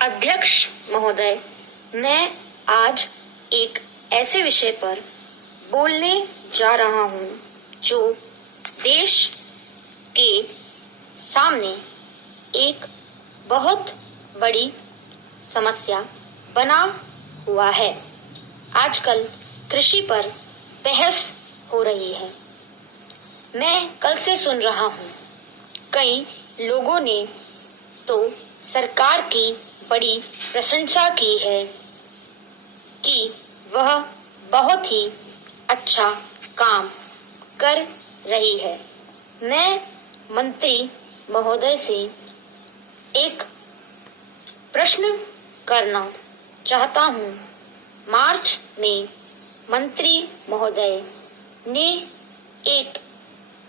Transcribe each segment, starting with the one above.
अध्यक्ष महोदय, मैं आज एक ऐसे विषय पर बोलने जा रहा हूँ जो देश के सामने एक बहुत बड़ी समस्या बना हुआ है। आजकल कृषि पर बहस हो रही है। मैं कल से सुन रहा हूँ, कई लोगों ने तो सरकार की बड़ी प्रशंसा की है कि वह बहुत ही अच्छा काम कर रही है। मैं मंत्री महोदय से एक प्रश्न करना चाहता हूँ। मार्च में मंत्री महोदय ने एक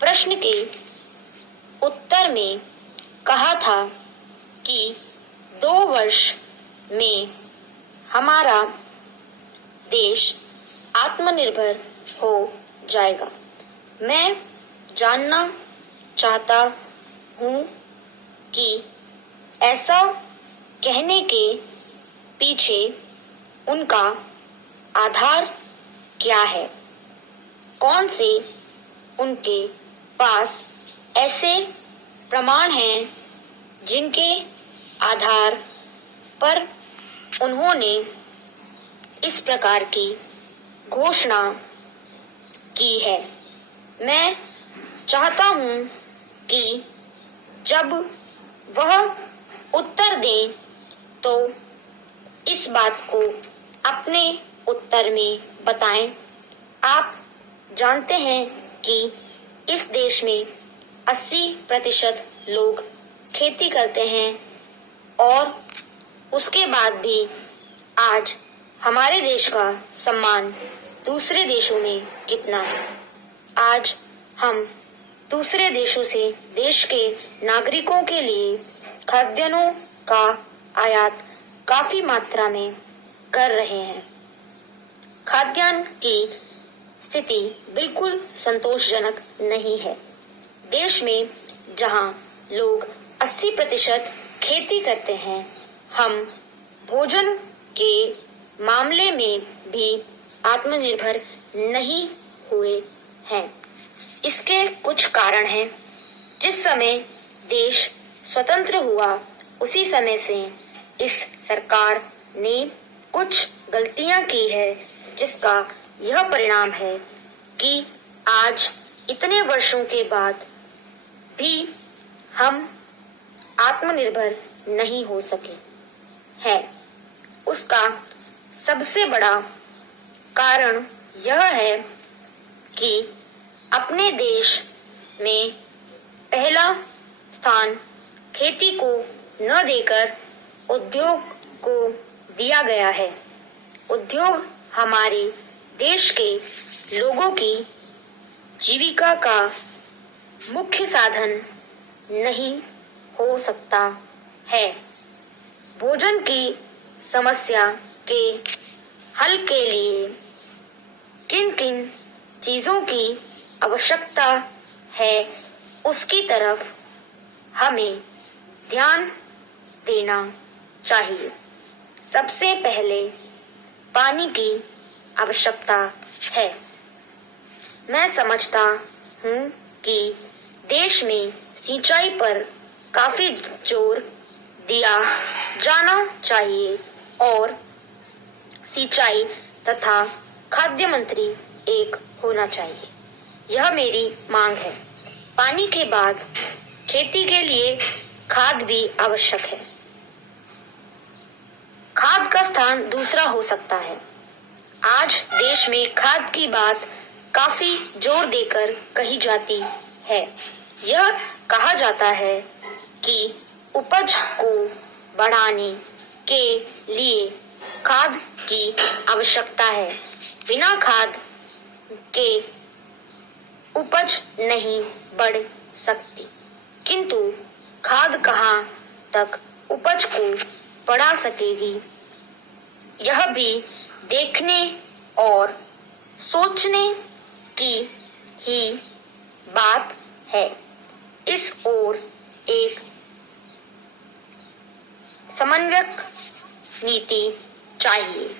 प्रश्न के उत्तर में कहा था कि 2 वर्ष में हमारा देश आत्मनिर्भर हो जाएगा। मैं जानना चाहता हूँ कि ऐसा कहने के पीछे उनका आधार क्या है? कौन से उनके पास ऐसे प्रमाण हैं जिनके आधार पर उन्होंने इस प्रकार की घोषणा की है? मैं चाहता हूँ कि जब वह उत्तर दे तो इस बात को अपने उत्तर में बताएं। आप जानते हैं कि इस देश में 80% लोग खेती करते हैं और उसके बाद भी आज हमारे देश का सम्मान दूसरे देशों में कितना है। आज हम दूसरे देशों से देश के नागरिकों के लिए खाद्यान्नों का आयात काफी मात्रा में कर रहे हैं। खाद्यान्न की स्थिति बिल्कुल संतोषजनक नहीं है। देश में जहां लोग 80% खेती करते हैं, हम भोजन के मामले में भी आत्मनिर्भर नहीं हुए हैं। इसके कुछ कारण हैं। जिस समय देश स्वतंत्र हुआ, उसी समय से इस सरकार ने कुछ गलतियां की है, जिसका यह परिणाम है कि आज इतने वर्षों के बाद भी हम आत्मनिर्भर नहीं हो सके हैं। उसका सबसे बड़ा कारण यह है कि अपने देश में पहला स्थान खेती को न देकर उद्योग को दिया गया है। उद्योग हमारे देश के लोगों की जीविका का मुख्य साधन नहीं हो सकता है। भोजन की समस्या के हल के लिए किन किन चीजों की आवश्यकता है, उसकी तरफ हमें ध्यान देना चाहिए। सबसे पहले पानी की आवश्यकता है। मैं समझता हूँ कि देश में सिंचाई पर काफी जोर दिया जाना चाहिए और सिंचाई तथा खाद्य मंत्री एक होना चाहिए। यह मेरी मांग है। पानी के बाद खेती के लिए खाद भी आवश्यक है। खाद का स्थान दूसरा हो सकता है। आज देश में खाद की बात काफी जोर देकर कही जाती है। यह कहा जाता है कि उपज को बढ़ाने के लिए खाद की आवश्यकता है। बिना खाद के उपज नहीं बढ़ सकती। किंतु खाद कहाँ तक उपज को बढ़ा सकेगी, यह भी देखने और सोचने की ही बात है। इस ओर एक समन्वयक नीति चाहिए।